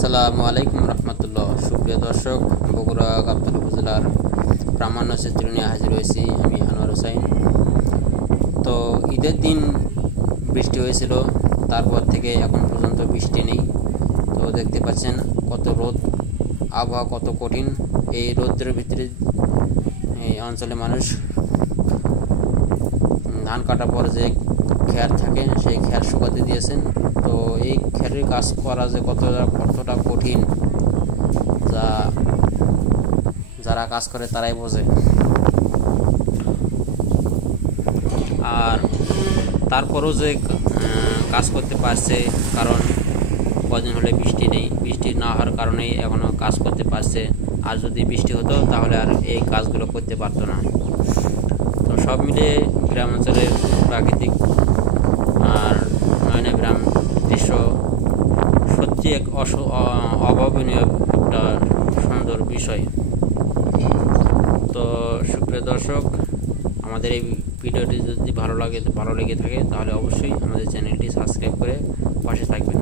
আসসালামু আলাইকুম রহমতুল্লাহ। সুপ্রিয় দর্শক, বগুড়া গাবতলী উপজেলার প্রামাণ্য চিত্র নিয়ে হাজির হয়েছি আমি আনোয়ার হোসাইন। তো ঈদের দিন বৃষ্টি হয়েছিল, তারপর থেকে এখন পর্যন্ত বৃষ্টি নেই। তো দেখতে পাচ্ছেন কত রোদ, আবহাওয়া কত কঠিন। এই রোদের ভিতরে এই অঞ্চলে মানুষ ধান কাটার পর যে খ্যার থাকে সেই খ্যার শুকাতে দিয়েছেন। তো এই খ্যারের কাজ করা যে কতটা কঠিন, যারা কাজ করে তারাই বোঝে। আর তারপরও যে কাজ করতে পারছে, কারণ কদিন হলে বৃষ্টি নেই, বৃষ্টি না হওয়ার কারণেই এখনও কাজ করতে পারছে। আর যদি বৃষ্টি হতো তাহলে আর এই কাজগুলো করতে পারতো না। তো সব মিলিয়ে গ্রাম অঞ্চলের প্রাকৃতিক আর নয়নাগ্রাম দৃশ্য সত্যি এক অভাবনীয় একটা সুন্দর বিষয়। তো সুপ্রিয় দর্শক, আমাদের এই ভিডিওটি যদি ভালো লেগে থাকে তাহলে অবশ্যই আমাদের চ্যানেলটি সাবস্ক্রাইব করে পাশে থাকবেন।